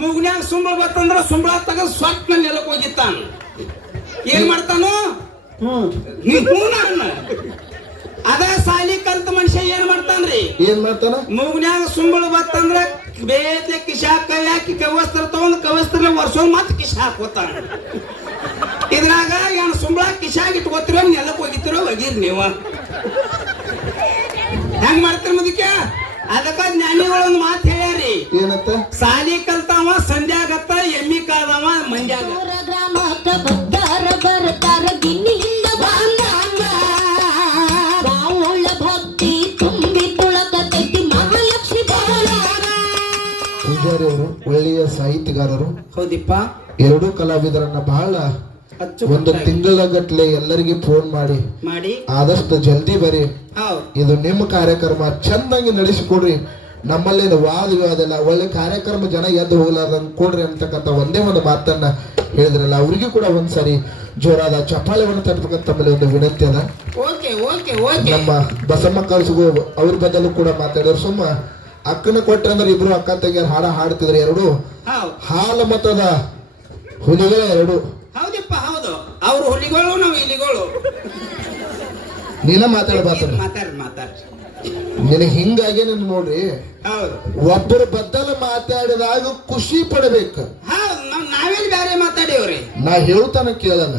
ಮೂಗ್ನ್ಯಾಗ ಸುಂಬಳ ಬತ್ತಂದ್ರ ಸುಂಬಳ ತಗದ್ ಸ್ವಟ್ನ ನೆಲಕ್ ಹೋಗಿತ್ತಾನ. ಏನ್ ಮಾಡ್ತಾನು ಅದ ಸಾಲಿ ಕಲ್ತ ಮನುಷ್ಯ ಏನ್ ಮಾಡ್ತಾನ್ರಿ? ಏನ್ ಮಾಡ್ತಾನ? ಮೂಗ್ನ್ಯಾಗ ಸುಂಬಳ ಬತ್ತಂದ್ರ ಬೇತ್ಲೆ ಕಿಶಾ ಕೈ ಹಾಕಿ ಕವಸ್ತ್ರ ತಗೊಂಡ್ ಕವಸ್ತ್ರ ವರ್ಷ ಮತ್ ಕಿಶಾ ಹಾಕೋತಾನ. ಇದ್ರಾಗ ಏನ್ ಸುಂಬಳ ಕಿಶಾಗಿ ಇಟ್ಕೋತಿರೋ ನೆಲಕ್ ಹೋಗಿತಿರೋ ಹೋಗಿರ್ ನೀವ ಹೆಂಗ್ ಮಾಡ್ತೀರ ಮುದಕ್ಕೆ? ಅದಕ್ಕ ಜ್ಞಾನಿಗಳು ಒಂದು ಮಾತು ಹೇಳ್ಯಾರಿ. ಏನಂತ? ಸಾಲಿ ಕಲ್ತಾವ ಸಂಧ್ಯಾಗತ್ತ ಎಮ್ಮಿ ಕಾದವ ಮಂಡ್ಯಾಗ. ಪೂಜಾರಿ ಅವರು ಒಳ್ಳೆಯ ಸಾಹಿತ್ಯಗಾರರು. ಹೌದಿಪ್ಪ. ಎರಡೂ ಕಲಾವಿದರನ್ನ ಬಹಳ ಒಂದು ತಿಂಗಳ ಗಟ್ಲೆ ಎಲ್ಲರಿಗೆ ಫೋನ್ ಮಾಡಿ ಆದಷ್ಟು ಜಲ್ದಿ ಬರಿ, ಇದು ನಿಮ್ಮ ಕಾರ್ಯಕ್ರಮ ಚಂದಾಗಿ ನಡೆಸಿಕೊಡ್ರಿ, ನಮ್ಮಲ್ಲೇನು ವಾದ ವಿವಾದ ಇಲ್ಲ, ಒಳ್ಳೆ ಕಾರ್ಯಕ್ರಮ ಜನ ಎದ್ದು ಹೋಗ್ಲಾರ್ದಂಗ್ ಕೊಡ್ರಿ ಅಂತಕ್ಕಂಥ ಒಂದೇ ಒಂದು ಮಾತನ್ನ ಹೇಳಿದ್ರಲ್ಲ, ಅವ್ರಿಗೂ ಕೂಡ ಒಂದ್ಸರಿ ಜೋರಾದ ಚಪ್ಪಾಳೆವನ್ನು ತಟ್ಟಬೇಕಂತ ತಮ್ಮಲ್ಲಿ ಒಂದು ವಿನಂತಿ ಅದ. ನಮ್ಮ ಬಸಮ್ಮ ಕಲ್ಸಿಗೂ ಅವ್ರ ಬದಲು ಕೂಡ ಮಾತಾಡಿದ್ರು. ಸುಮ್ಮ ಅಕ್ಕನ ಕೊಟ್ರಂದ್ರೆ ಇಬ್ರು ಅಕ್ಕ ತಂಗಿಯರು ಹಾಡ್ತಿದ್ರು. ಎರಡು ಹಾಲ ಮತದ ಹುಲಿಗಳ ಎರಡು. ಹೌದಪ್ಪ ಹೌದು, ಅವ್ರು ಹುಲಿಗಳು ನಾವು ಇಲಿಗಳು. ನೀನ ಮಾತಾಡ್ಬಾರ್ದು, ನಿನಗೆ ಹಿಂಗಾಗಿ ನನ್ ನೋಡ್ರಿ, ಒಬ್ಬರು ಬದ್ದಲ ಮಾತಾಡಿದಾಗ ಖುಷಿ ಪಡಬೇಕು. ನಾವೇನ್ ಬೇರೆ ಮಾತಾಡೇವ್ರಿ, ನಾ ಹೇಳ್ತಾನ ಕೇಳಲ್ಲ.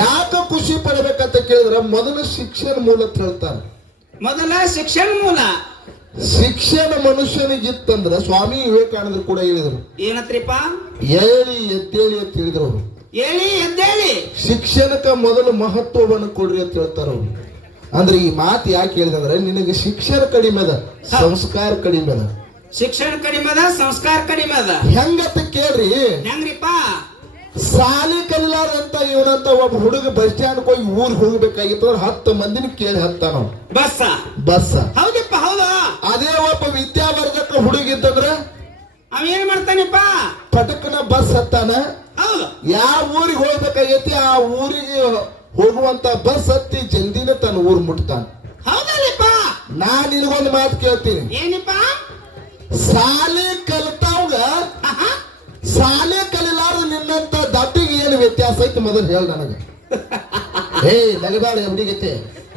ಯಾಕ ಖುಷಿ ಪಡ್ಬೇಕಂತ ಕೇಳಿದ್ರ ಮೊದಲ ಶಿಕ್ಷಣ ಮೂಲ ಅಂತ ಹೇಳ್ತಾನ. ಮೊದಲ ಶಿಕ್ಷಣ ಮೂಲ. ಶಿಕ್ಷಣ ಮನುಷ್ಯನಿಗಿತ್ತಂದ್ರ ಸ್ವಾಮಿ ವಿವೇಕಾನಂದರು ಕೂಡ ಹೇಳಿದ್ರು. ಏನತ್ರಿಪ್ಪ? ಹೇಳಿ ಎದ್ದೇಳಿ ಅಂತ ಹೇಳಿದ್ರು ಅವರು. ಹೇಳಿ ಎದ್ದೇಳಿ. ಶಿಕ್ಷಣಕ್ಕ ಮೊದಲು ಮಹತ್ವವನ್ನು ಕೊಡ್ರಿ ಅಂತ ಹೇಳ್ತಾರ ಅವ್ರು. ಅಂದ್ರೆ ಈ ಮಾತು ಯಾಕೆ ಹೇಳಿದಂದ್ರೆ, ನಿನಗೆ ಶಿಕ್ಷಣ ಕಡಿಮೆ ಅದ, ಸಂಸ್ಕಾರ ಕಡಿಮೆ ಅದ. ಶಿಕ್ಷಣ ಕಡಿಮೆ ಅದ, ಸಂಸ್ಕಾರ ಕಡಿಮೆ ಅದ. ಹೆಂಗಂತ ಕೇಳ್ರಿ. ಹೆಂಗ್ರಿಪ್ಪ? ಸಾಲಿ ಕಲಿಲಾರ್ದಂತ ಇವನಂತ ಒಬ್ಬ ಹುಡುಗ ಬಸ್ ಸ್ಟ್ಯಾಂಡ್ ಹೋಗಿ ಊರಿಗೆ ಹೋಗ್ಬೇಕಾಗಿತ್ತು, 10 ಮಂದಿನ ಕೇಳಿ ಹತ್ತಾನ ಬಸ್. ಹೌದಪ್ಪ ಹೌದು. ಅದೇ ಒಬ್ಬ ವಿದ್ಯಾವರ್ಧಕ ಹುಡುಗಿತ್ತಂದ್ರ ಅವೇನ್ ಮಾಡ್ತಾನಪ್ಪ? ಪಟಕನ ಬಸ್ ಹತ್ತಾನ. ಯಾವ ಊರಿಗೆ ಹೋಗ್ಬೇಕಾಗೈತಿ ಆ ಊರಿಗೆ ಹೋಗುವಂತ ಬಸ್ ಹತ್ತಿ ಜಲ್ದಿನ ತನ್ನ ಊರ್ ಮುಟ್ತಾನ. ಹೌದಲ್ಲಪ್ಪ. ನಾ ನಿನಗೊಂದು ಮಾತು ಕೇಳ್ತೀನಿ. ಏನಪ್ಪ? ಸಾಲಿ ಕಲ್ತಾವ್ಗ ಸಾಲೆ ಕಲಿಲಾರ್ದು ನಿನ್ನಂತ ದಡ್ಡಿಗೆ ಏನು ವ್ಯತ್ಯಾಸ ಐತಿ ಮೊದಲು ಹೇಳ ನನಗೆ. ನಗದಾಳ ಹುಡುಗತೆ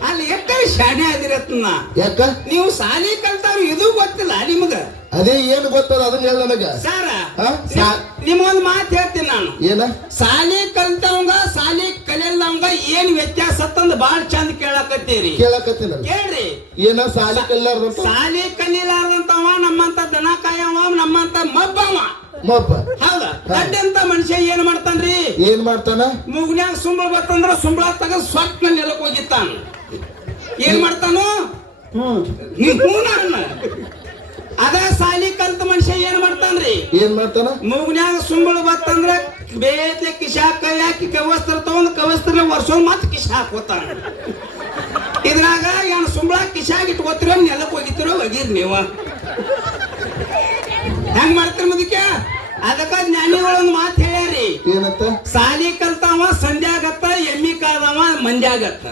ಅಲ್ಲಿ ಎಷ್ಟ ಶಾಣೆ ಆದಿರತ್ನ. ಯಾಕ? ನೀವು ಸಾಲಿ ಕಲ್ತಾವ್ರು ಇದು ಗೊತ್ತಿಲ್ಲ ನಿಮಗ? ಅದೇ ಏನು ಗೊತ್ತದ ಅದನ್ನ ಹೇಳ ನನಗ. ಸರ ನಿಮಗೊಂದು ಮಾತು ಹೇಳ್ತೀನಿ ನಾನು. ಏನ? ಸಾಲಿ ಕಲ್ತವಂಗ ಸಾಲಿ ಕಲಿಯಲ್ದವಂಗ ಏನ್ ವ್ಯತ್ಯಾಸ ಅಂತಂದ್ ಬಾಳ್ ಚಂದ ಕೇಳಕತ್ತೀರಿ. ಕೇಳ್ರಿ. ಏನ ಸಾಲಿ ಕಲಿಲಾರ್ದ? ಸಾಲಿ ಕಲಿಲಾರ್ದಂತವ ನಮ್ಮಂತ ದನ ಕಾಯವ, ನಮ್ಮಂತ ಮಬ್ಬವ. ಹೌದ? ದಡ್ಡಂತ ಮನುಷ್ಯ ಏನ್ ಮಾಡ್ತಾನ್ರಿ? ಏನ್ ಮಾಡ್ತಾನ? ಮೂಗ್ನ್ಯಾಗ ಸುಂಬಳ ಬತ್ತಂದ್ರ ಸುಂಬಳ ತಗದ್ ಸ್ವಟ್ನ ನೆಲಕ್ ಹೋಗಿತ್ತಾನ. ಏನ್ ಮಾಡ್ತಾನು? ಅದ ಸಾಲಿ ಕಲ್ತ ಮನುಷ್ಯ ಏನ್ ಮಾಡ್ತಾನ್ರಿ? ಏನ್ ಮಾಡ್ತಾನ? ಮೂಗ್ನ್ಯಾಗ ಸುಂಬಳ ಬತ್ತಂದ್ರ ಬೇತ್ಲೆ ಕಿಶಾ ಕೈ ಹಾಕಿ ಕವಸ್ತ್ರ ತಗೊಂಡ್ ಕವಸ್ತ್ರ ವರ್ಷ ಮತ್ ಕಿಶಾ ಹಾಕೋತಾನ. ಇದ್ರಾಗ ಏನ್ ಸುಂಬಳ ಕಿಶಾಗಿ ಇಟ್ಕೋತಿರೋ ನೆಲಕ್ ಹೋಗಿತಿರೋ ಹೋಗಿರ್ ನೀವ ಹೆಂಗ್ ಮಾಡ್ತೀರ ಮುದಕ್ಕೆ? ಅದಕ್ಕ ಜ್ಞಾನಿಗಳು ಒಂದು ಮಾತು ಹೇಳ್ಯಾರಿ. ಏನಂತ? ಸಾಲಿ ಕಲ್ತಾವ ಸಂಧ್ಯಾಗತ್ತ ಎಮ್ಮಿ ಕಾದವ ಮಂಡ್ಯಾಗತ್ತ.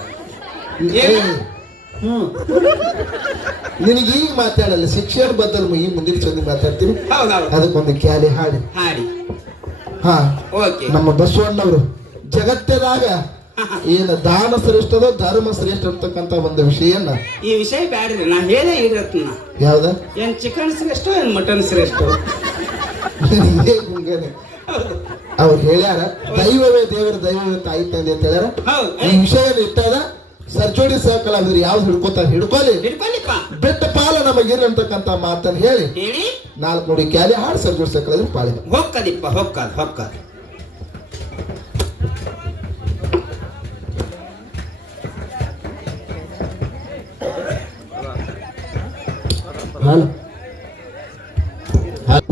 ನಿನಗೆ ಈಗ ಮಾತಾಡಲ್ಲ, ಶಿಕ್ಷಣ ಬದಲು ಈ ಮುಂದಿನ ಚಂದ ಮಾತಾಡ್ತೀನಿ. ಅದಕ್ಕೊಂದು ಕ್ಯಾಲಿ ಹಾಡಿ. ನಮ್ಮ ಬಸವಣ್ಣವರು ಜಗತ್ತದಾಗ ಏನು ದಾನ ಶ್ರೇಷ್ಠದೋ ಧರ್ಮ ಶ್ರೇಷ್ಠ ಅಂತಕ್ಕಂತ ಒಂದು ವಿಷಯನ್ನ. ಈ ವಿಷಯ ಬ್ಯಾಡ್ರಿ, ನಾ ಹೇಳೇ ಇರತ್ನ. ಯಾವ್ದ? ಏನ್ ಚಿಕನ್ ಶ್ರೇಷ್ಠ ಏನ್ ಮಟನ್ ಶ್ರೇಷ್ಠ? ಅವ್ರು ಹೇಳ್ಯಾರ ದೈವವೇ ದೇವರ ದೈವವೇ ತಾಯಿ ತಂದೆ ಅಂತ ಹೇಳ್ಯಾರ. ಈ ವಿಷಯ ಇಟ್ಟದ ಸರ್ಜೋಡಿ ಸಹಕಲಾವಿದ್ರು ಯಾವ್ದು ಹಿಡ್ಕೋತಾರೆ ಹಿಡ್ಕೊಳ್ಳಿ, ಬೆಟ್ಟ ಪಾಲ ನಮಗಿರಿ ಅಂತಕ್ಕಂತ ಮಾತನ್ನ ಹೇಳಿ 4 ನೋಡಿ ಕ್ಯಾಲಿ ಹಾಡು ಸರ್ಜೋಡಿ ಸಹಕಲಾವಿದ್ರು ಪಾಳಿ ಹೊಕ್ಕದಿಪ್ಪ. ಹೊಕ್ಕದ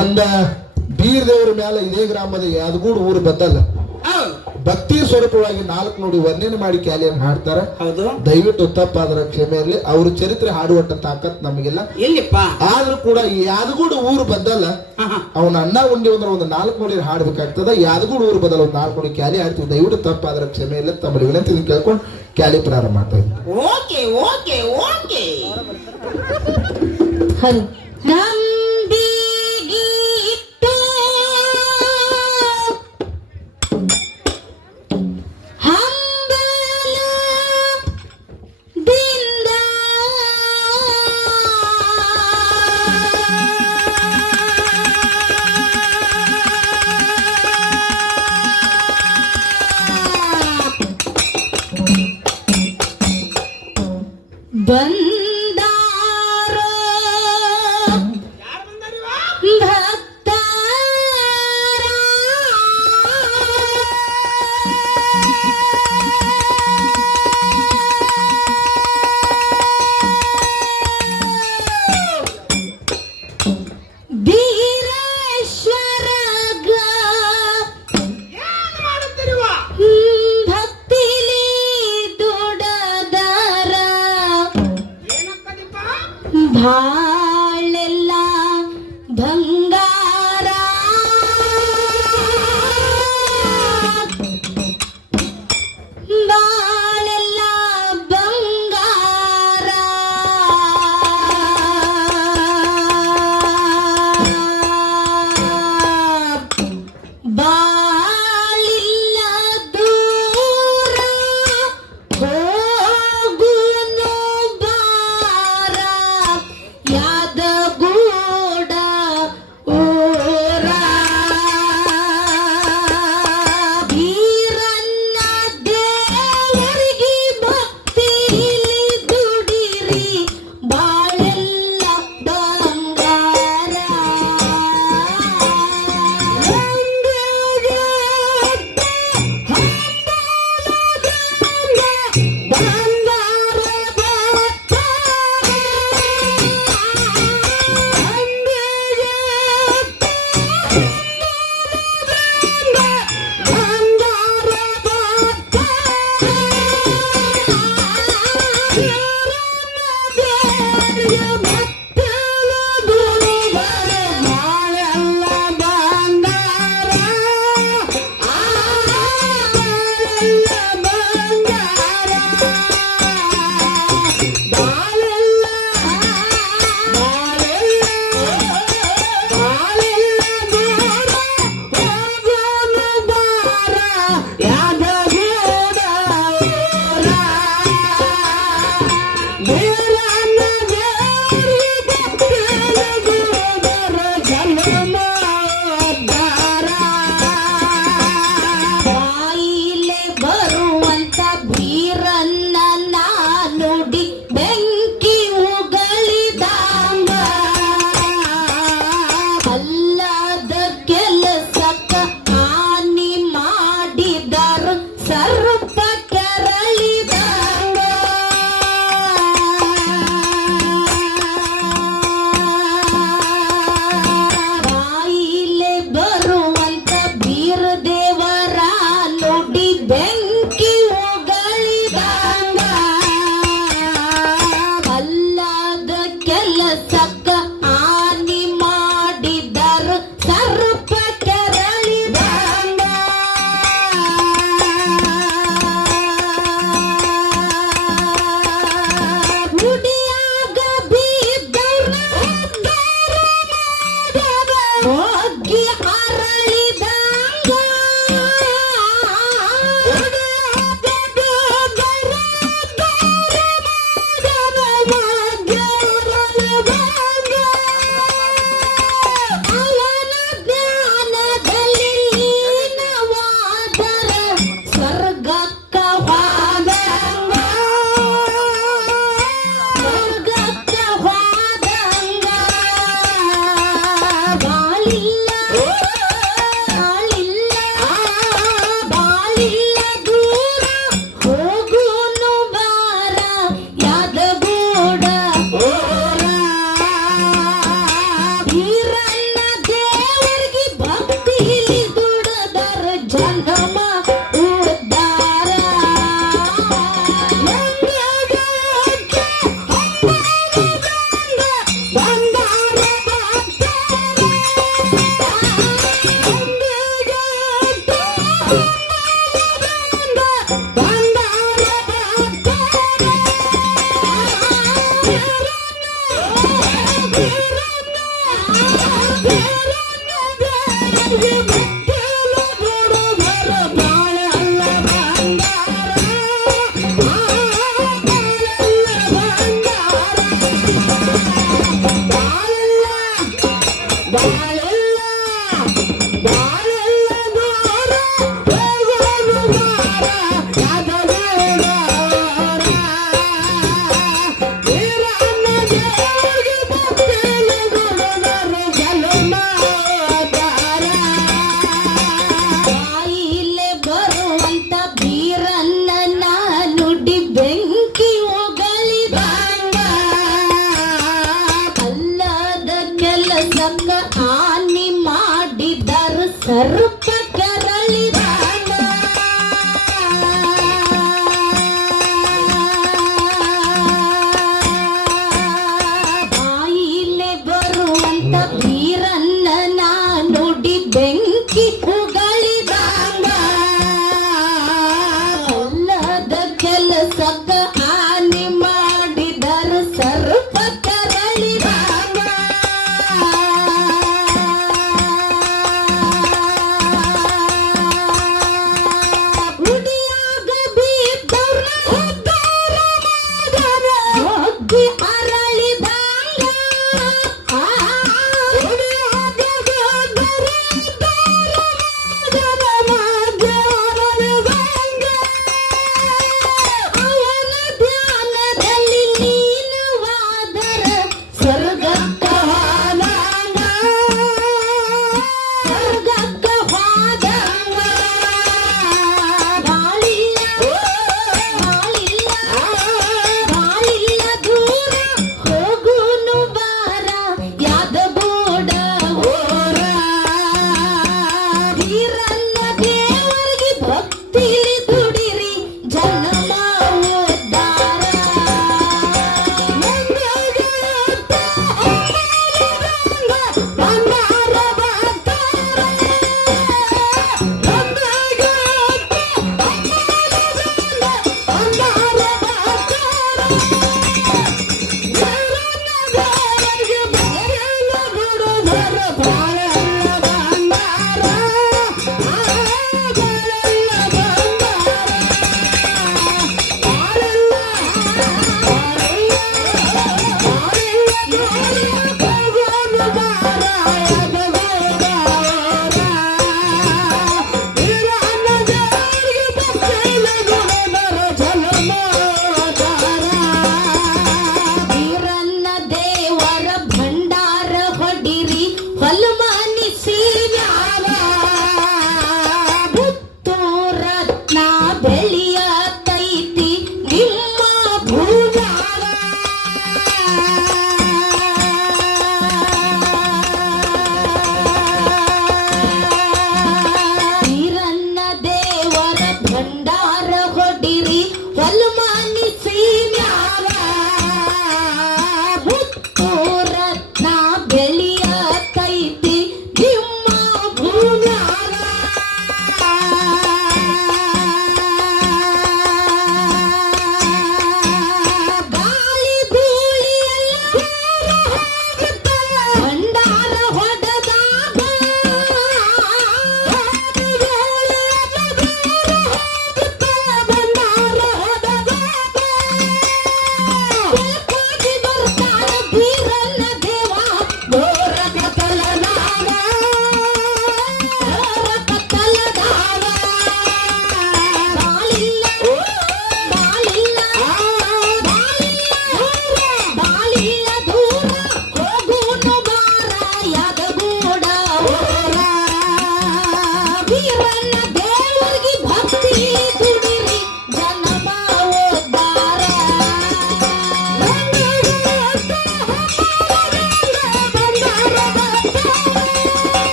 ಒಂದ ಬೀರ್ ದೇವರ ಮೇಲೆ ಇದೇ ಗ್ರಾಮದ ಯಾದಗೂಡು ಊರು ಬದ್ದಲ್ಲ ಭಕ್ತಿ ಸ್ವರೂಪವಾಗಿ 4 ನೋಡಿ ಒಂದೇನು ಮಾಡಿ ಕ್ಯಾಲಿಯನ್ನು ಹಾಡ್ತಾರ. ದಯವಿಟ್ಟು ತಪ್ಪಾದ್ರ ಕ್ಷಮೆ ಇರಲಿ. ಅವ್ರ ಚರಿತ್ರೆ ಹಾಡುವಟ್ಟ ತಾಕತ್ ನಮಗಿಲ್ಲ. ಆದ್ರೂ ಕೂಡ ಈ ಯಾದಗೂಡು ಊರು ಬದ್ದಲ್ಲ ಅವನ ಅಣ್ಣ ಉಂಡಿ ಅಂದ್ರೆ ಒಂದು 4 ನೋಡಿ ಹಾಡ್ಬೇಕಾಗ್ತದ. ಯಾದಗೂಡು ಊರು ಬದಲ ಒಂದು 4 ನೋಡಿ ಕ್ಯಾಲಿ ಹಾಡ್ತೀವಿ. ದಯವಿಟ್ಟು ತಪ್ಪಾದ್ರ ಕ್ಷಮೆ ಇಲ್ಲ. ತಮ್ಮಲ್ಲಿ ವಿನಂತಿ ಕೇಳ್ಕೊಂಡು ಕ್ಯಾಲಿ ಪ್ರಾರಂಭ ಮಾಡ್ತಾ ಇದ್ದೀವಿ.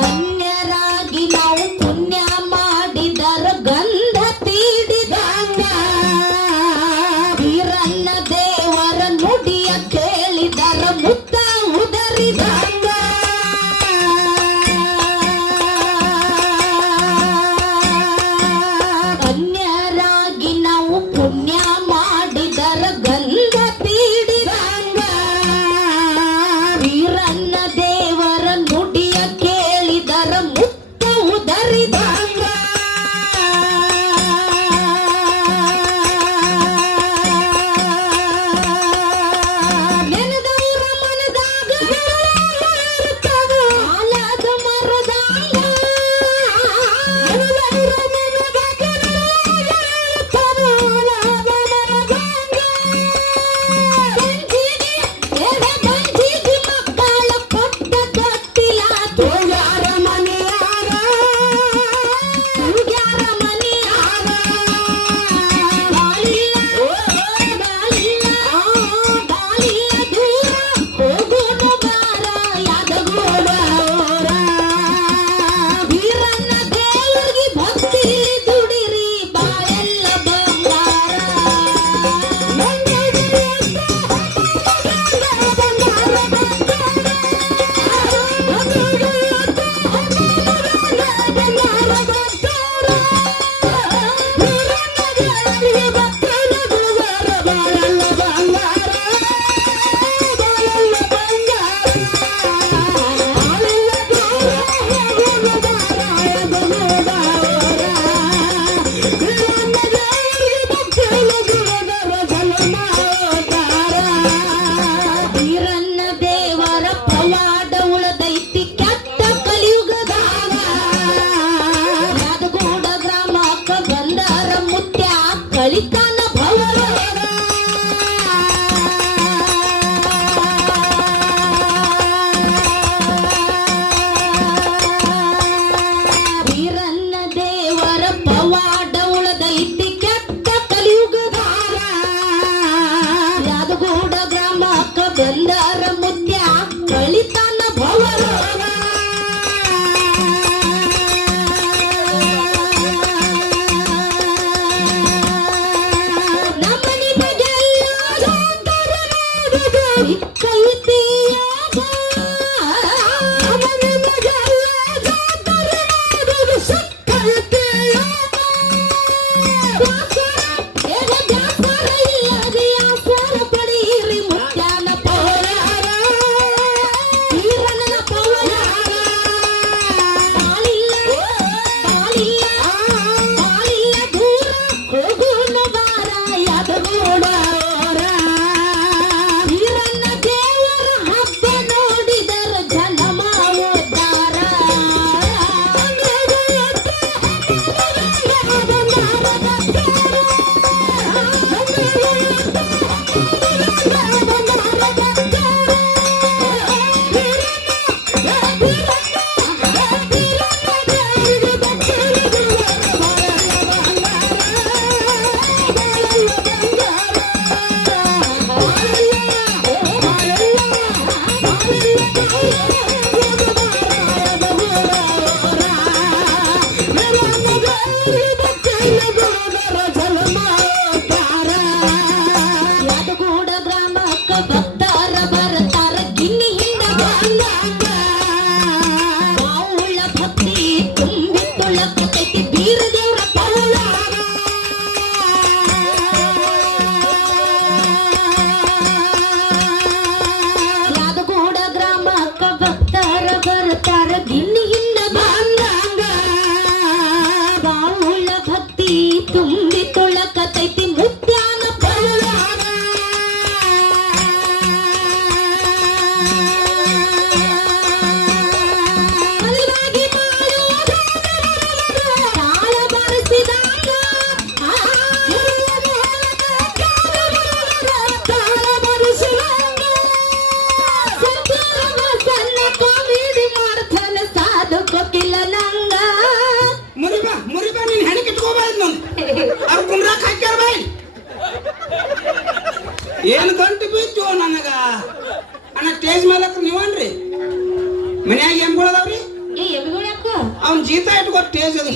ಅನ್ಯರಾಗಿ ನಾವು ಪುಣ್ಯ ಮಾಡಿದರ ಗಂಧ ತೀಡಿದಂಗ ವೀರಣ್ಣ ದೇವರ ನುಡಿಯ ಕೇಳಿದರ ಮುತ್ತ ಉದರಿದಂಗ ಅನ್ಯರಾಗಿ ನಾವು ಪುಣ್ಯ ಮಾಡಿದರ ಗಂಧ ತೀಡಿದಂಗ ವೀರಣ್ಣ ದೇವರ ನುಡಿಯ ಕೇಳಿದರ ಮುತ್ತ ಉದರಿದಂಗ ನೆನೆದವರ ಮನದಾಗ ಇರುತ್ತದ ಆಲದ ಮರದಾಗ ನೆನೆದವರ ಮನದಾಗ ಇರುತ್ತದ ಆಲದ ಮರದಾಗ ಬಂಜಿಗೆ ಮಕ್ಕಳ ಪಟ್ಟ ಕಟ್ಟಿಲ ತೋಯಾರ ಮನೆಯಾರ ತೂಗ್ಯಾರ ಮನೆಯಾರ ಬಾಳಿಲ್ಲ ಬಾಳಿಲ್ಲ ಬಾಳಿಲ್ಲ ದೂರ ಹೋಗೋಣ ಬಾರ ಯಾದಗೋಡ ವೀರಣ್ಣ ದೇವರಿಗೆ ಭಕ್ತಿ ದುಡಿರಿ ಬಾಳೆಲ್ಲ ಬಂಗಾರ ವೀರಣ್ಣ ದೇವರ ಪವಾಡ ಉಳದೈತಿ ಕೆಟ್ಟ ಕಲಿಯುಗದಾಗ ಯಾದಗೋಡ ಗ್ರಾಮಕ್ಕ ಬಂದರ ಮುತ್ಯ ಕಳಿತಾನ ಭವರೋಗ ವೀರಣ್ಣ ದೇವರ ಪವಾಡ ಉಳದೈತಿ ಕೆಟ್ಟ ಕಲಿಯುಗದಾಗ ಯಾದಗೋಡ ಗ್ರಾಮಕ್ಕ ಬಂದರ ಮುತ್ಯ ಕಳಿತಾನ ಭವರೋಗ ನಮ್ಮನಿ ಬಗೆಲ್ಲ ಜಾಂತರ ನೋಡುದು ಸಿಕ್ಕೈತಿಯಾಗ ನಮ್ಮನಿ ಬಗೆಲ್ಲ ಜಾಂತರ ನೋಡುದು ಸಿಕ್ಕೈತಿಯಾಗ ವ್ಯಾಪಾರ ಇಲ್ಲದೆ ವ್ಯಾಪಾರ ಪಡೆಯಿರಿ ಮುತ್ಯಾನ ಪೌರಾರ ವೀರಣ್ಣನ ಪೌರಾರ ಬಾಳಿಲ್ಲ ಬಾಳಿಲ್ಲ ಬಾಳಿಲ್ಲ ದೂರ ಹೋಗೋಣ ಬಾರ ಯಾದಗೋಡ ವೀರಣ್ಣ ದೇವರ ಹಬ್ಬ ನೋಡಿದರ ಜನ್ಮ ಉದ್ಧಾರ ಯಾದಗೋಡ ಗ್ರಾಮಕ್ಕ ಭಕ್ತರ ಬರ್ತಾರ ಗಿನ್ನಿ ಹಿಂದ ಬಂದಾಗ ಬಾವುಳ್ಳ ಭಕ್ತಿ ತುಂಬಿ ತುಳಕತೈತಿ ಬೀರ ದೇವ್ರ ಪೌಲಾರ ಯಾದಗೋಡ ಗ್ರಾಮಕ್ಕ ಭಕ್ತರ ಬರ್ತಾರ ಗಿನ್ನಿ ಹಿಂದ ಬಂದಾಗ ಬಾವುಳ್ಳ ಭಕ್ತಿ ತುಂಬಿ ತುಳಕತೈತಿ ಮುತ್ಯಾನ ಪೌಲಾರ ಏನ್ ಗಂಟು ಬಿತ್ತು ನನಗ ಅಣ್ಣ ಸ್ಟೇಜ್ ಮೇಲೆ ನೀವನ್ರಿ ಮನ್ಯಾಗ ಎಮ್ಗಳದಾವ್ರಿ ಏ ಎಮ್ಮಿಗಳು ಯಾಕ ಅವ್ನ ಜೀತ ಇಟ್ಕೊ ಸ್ಟೇಜ್ ಅದು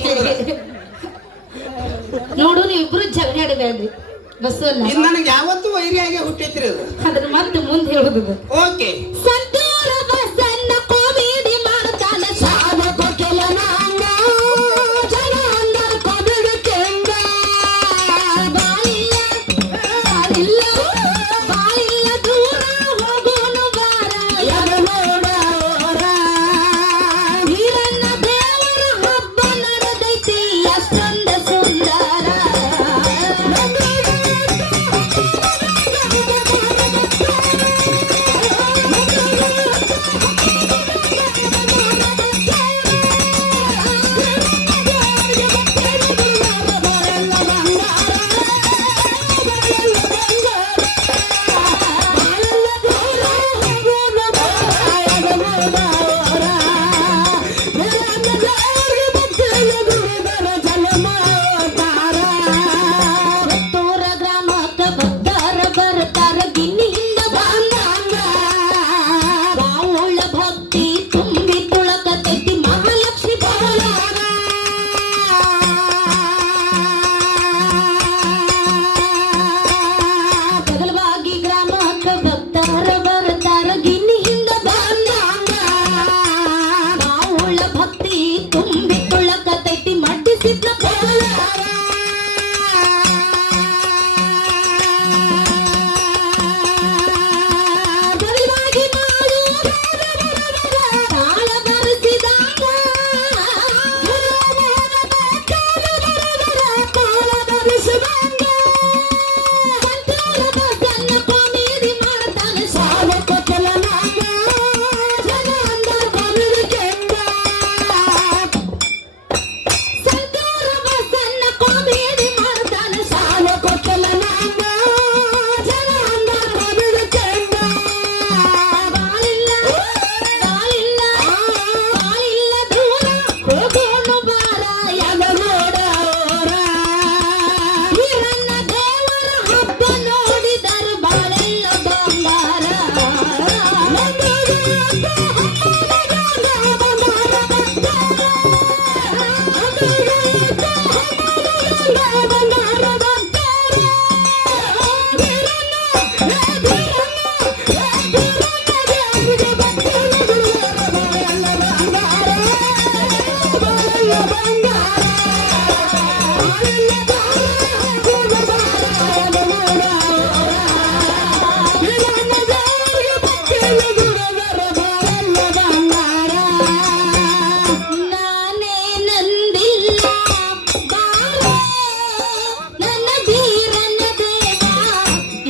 ನೋಡು ನೀವಿಬ್ರು ಜಗಳ ಆಡಬೇಡ್ರಿ ಬಸ್ಸಲ್ಲ ಇದು ನನಗೆ ಯಾವತ್ತೂ ವೈರಿಯಾಗೆ ಹುಟ್ಟೈತ್ರಿ ಅದು ಅದನ್ನ ಮತ್ತೆ ಮುಂದೆ ಹೇಳುದು ಓಕೆ ಸಂತೂರ ಬಸ್ಸನ್ನ ಕಾಮಿಡಿ ಮಾಡ್ತಾನ ಸಾವ ಕೊಟ್ಟಲ ನಾಂಗ ಜನ ಅಂದರ ಕೊಡಗ ಕೆಂಗ ಬಾಯಿಲ್ಲ ದೂರ ಹೋಗೋನು ಬಾರ ಯಗನೋಡವರ ವೀರಣ್ಣ ದೇವರ ಹಬ್ಬ ನಡೆದೈತಿ ಅಷ್ಟೊಂದ ಸುಂದರ ಪುತ್ತೂರ ಗ್ರಾಮಕ್ಕ ಭಕ್ತರ ಬರ್ತಾರ ಗಿನ್ನಿಯಿಂದ ಬಂದಾಗ ಬಾವುಳ ಭಕ್ತಿ ತುಂಬಿ ತುಳಕತೈತಿ ಮಹಾಲಕ್ಷ್ಮಿ ಬಾಲಾಗ ಬಗಲವಾಗಿ ಗ್ರಾಮಕ್ಕ ಭಕ್ತರ ಬರ್ತಾರ ಗಿನ್ನಿಯಿಂದ ಬಂದಾಗ ಬಾವುಳ ಭಕ್ತಿ ತುಂಬಿ ತುಳಕತೈತಿ ಮಡ್ಡಿಸಿದ್ನ ಬಾಲಾಗ ಬರಿವಾಗಿ ಮಾಡು ತಾಳ ಬರೆಸಿದಾಗ ತಾಳ ಬರೆಸಿದಾಗ ಸಂತೂರ ಬಸ್ಸನ್ನ ಕಾಮಿಡಿ ಮಾಡ್ತಾನೆ ಸಾವ ಕೊಟ್ಟಲ ನಾಗ ಜನ ಅಂದರ ಕೊಡಗ ಕೆಂಗ ಸಂತೂರ ಬಸ್ಸನ್ನ ಕಾಮಿಡಿ ಮಾಡ್ತಾನೆ ಸಾವ ಕೊಟ್ಟಲ ನಾಗ ಜನ ಅಂದರ ಕೊಡಗ ಕೆಂಗ ಬಾಳಿಲ್ಲ ದೂರ ಹೋಗೋನು ಬಾರ ಯಗನೋಡವರ ವೀರಣ್ಣ ದೇವರ ಹಬ್ಬ ನೋಡಿದರು ಬಾಳೆಲ್ಲ ಬಂಗಾರ ನಾನೇ ನಂದಿಲ್ಲ ಬಾರೋ ನನ್ನ ವೀರನ ದೇವ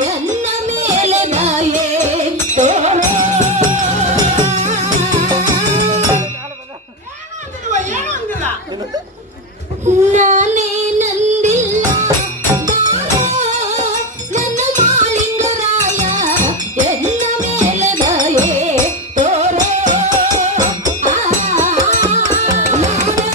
ಎನ್ನ ಮೇಲೆ ದಯೆ ತೋರೋ ನಾನೇ ನಂದಿಲ್ಲ ಬಾರೋ ನನ್ನ ಮಾಳಿಂಗರಾಯ ಎನ್ನ ಮೇಲೆ ದಯೆ ತೋರೋ ನಾನೇ